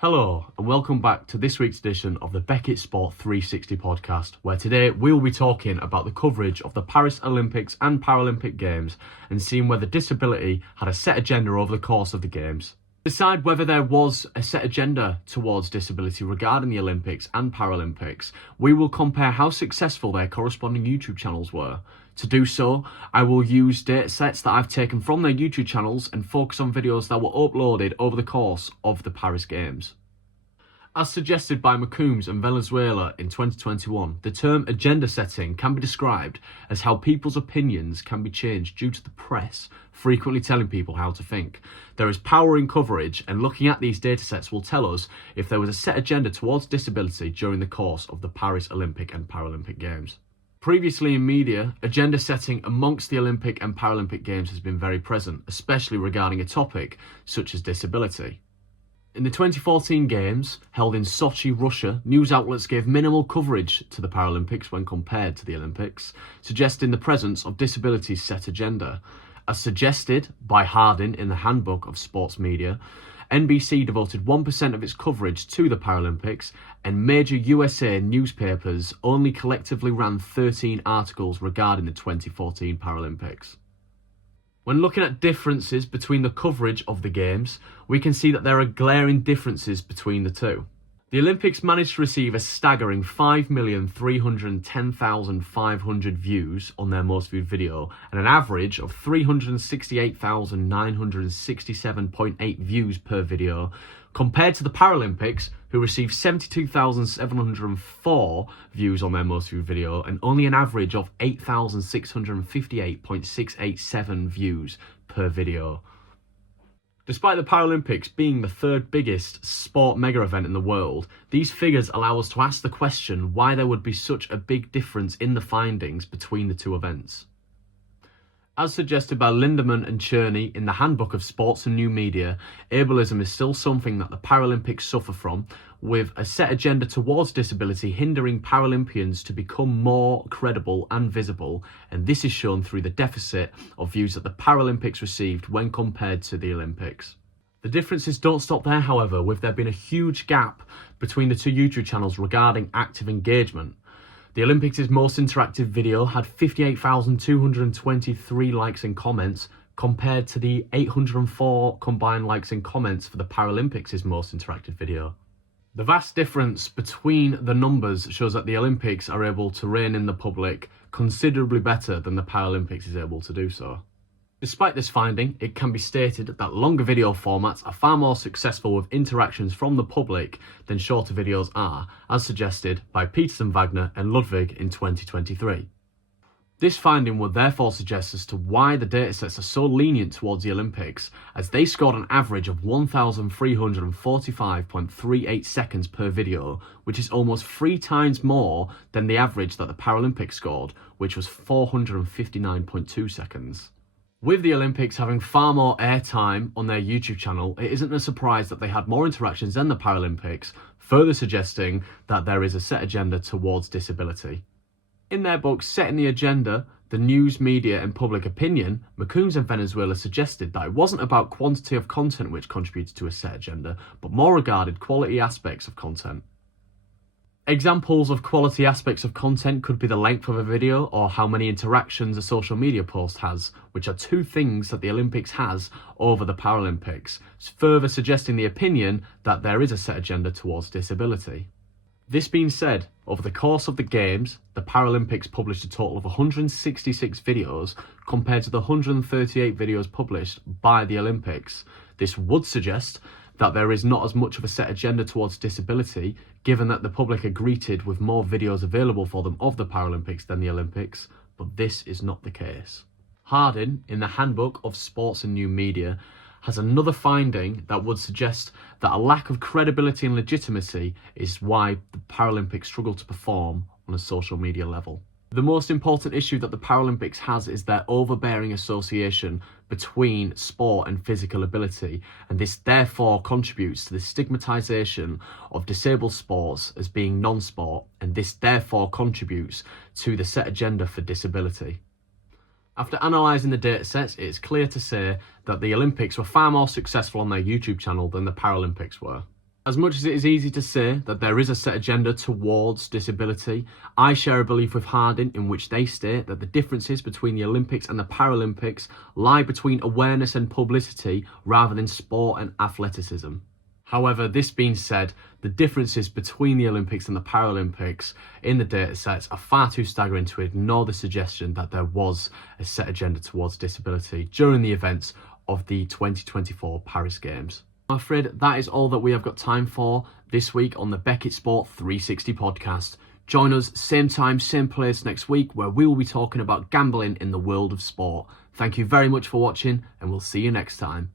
Hello and welcome back to this week's edition of the Beckett Sport 360 podcast, where today we'll be talking about the coverage of the Paris Olympics and Paralympic Games and seeing whether disability had a set agenda over the course of the Games. To decide whether there was a set agenda towards disability regarding the Olympics and Paralympics, we will compare how successful their corresponding YouTube channels were. To do so, I will use datasets that I've taken from their YouTube channels and focus on videos that were uploaded over the course of the Paris Games. As suggested by McCombs and Venezuela in 2021, the term agenda setting can be described as how people's opinions can be changed due to the press frequently telling people how to think. There is power in coverage, and looking at these datasets will tell us if there was a set agenda towards disability during the course of the Paris Olympic and Paralympic Games. Previously in media, agenda setting amongst the Olympic and Paralympic Games has been very present, especially regarding a topic such as disability. In the 2014 Games, held in Sochi, Russia, news outlets gave minimal coverage to the Paralympics when compared to the Olympics, suggesting the presence of disability's set agenda. As suggested by Hardin in the Handbook of Sports Media, NBC devoted 1% of its coverage to the Paralympics, and major USA newspapers only collectively ran 13 articles regarding the 2014 Paralympics. When looking at differences between the coverage of the Games, we can see that there are glaring differences between the two. The Olympics managed to receive a staggering 5,310,500 views on their most viewed video and an average of 368,967.8 views per video, compared to the Paralympics, who received 72,704 views on their most viewed video and only an average of 8,658.687 views per video. Despite the Paralympics being the third biggest sport mega event in the world, these figures allow us to ask the question why there would be such a big difference in the findings between the two events. As suggested by Lindemann and Cherney in the Handbook of Sports and New Media, ableism is still something that the Paralympics suffer from, with a set agenda towards disability hindering Paralympians to become more credible and visible, and this is shown through the deficit of views that the Paralympics received when compared to the Olympics. The differences don't stop there, however, with there being a huge gap between the two YouTube channels regarding active engagement. The Olympics' most interactive video had 58,223 likes and comments, compared to the 804 combined likes and comments for the Paralympics' most interactive video. The vast difference between the numbers shows that the Olympics are able to rein in the public considerably better than the Paralympics is able to do so. Despite this finding, it can be stated that longer video formats are far more successful with interactions from the public than shorter videos are, as suggested by Peterson, Wagner and Ludwig in 2023. This finding would therefore suggest as to why the datasets are so lenient towards the Olympics, as they scored an average of 1,345.38 seconds per video, which is almost 3 times more than the average that the Paralympics scored, which was 459.2 seconds. With the Olympics having far more airtime on their YouTube channel, it isn't a surprise that they had more interactions than the Paralympics, further suggesting that there is a set agenda towards disability. In their book Setting the Agenda, The News, Media and Public Opinion, McCombs and Venezuela suggested that it wasn't about quantity of content which contributed to a set agenda, but more regarded quality aspects of content. Examples of quality aspects of content could be the length of a video or how many interactions a social media post has, which are two things that the Olympics has over the Paralympics, further suggesting the opinion that there is a set agenda towards disability. This being said, over the course of the Games, the Paralympics published a total of 166 videos compared to the 138 videos published by the Olympics. This would suggest that there is not as much of a set agenda towards disability, given that the public are greeted with more videos available for them of the Paralympics than the Olympics, but this is not the case. Hardin, in the Handbook of Sports and New Media, has another finding that would suggest that a lack of credibility and legitimacy is why the Paralympics struggle to perform on a social media level. The most important issue that the Paralympics has is their overbearing association between sport and physical ability, and this therefore contributes to the stigmatisation of disabled sports as being non-sport, and this therefore contributes to the set agenda for disability. After analysing the datasets, it is clear to say that the Olympics were far more successful on their YouTube channel than the Paralympics were. As much as it is easy to say that there is a set agenda towards disability, I share a belief with Harding in which they state that the differences between the Olympics and the Paralympics lie between awareness and publicity rather than sport and athleticism. However, this being said, the differences between the Olympics and the Paralympics in the data sets are far too staggering to ignore the suggestion that there was a set agenda towards disability during the events of the 2024 Paris Games. I'm afraid that is all that we have got time for this week on the Beckett Sport 360 podcast. Join us same time, same place next week where we will be talking about gambling in the world of sport. Thank you very much for watching and we'll see you next time.